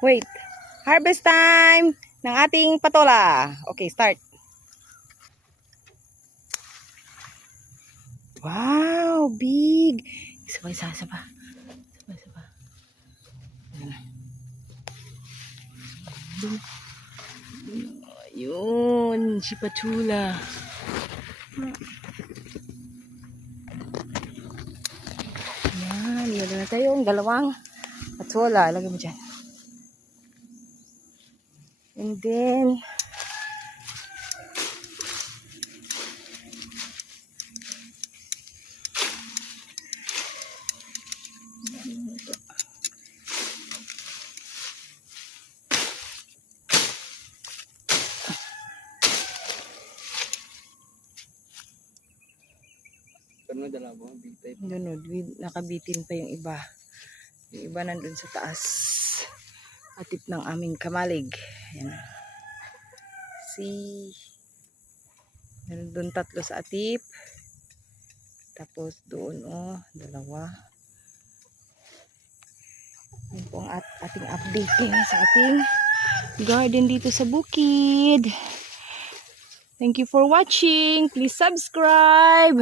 Wait. Harvest time ng ating patola. Okay, start. Wow, big. Isa pa. Ayun, si patula. Yan, meron na tayong dalawang patola. Lagay mo dyan. And then, doon, nakabitin pa yung iba. Yung iba nandun sa taas. Atip ng aming kamalig. Ayan. See? Meron doon 3 sa atip. Tapos doon, dalawa. Yan po ang ating updating sa ating garden dito sa bukid. Thank you for watching. Please subscribe.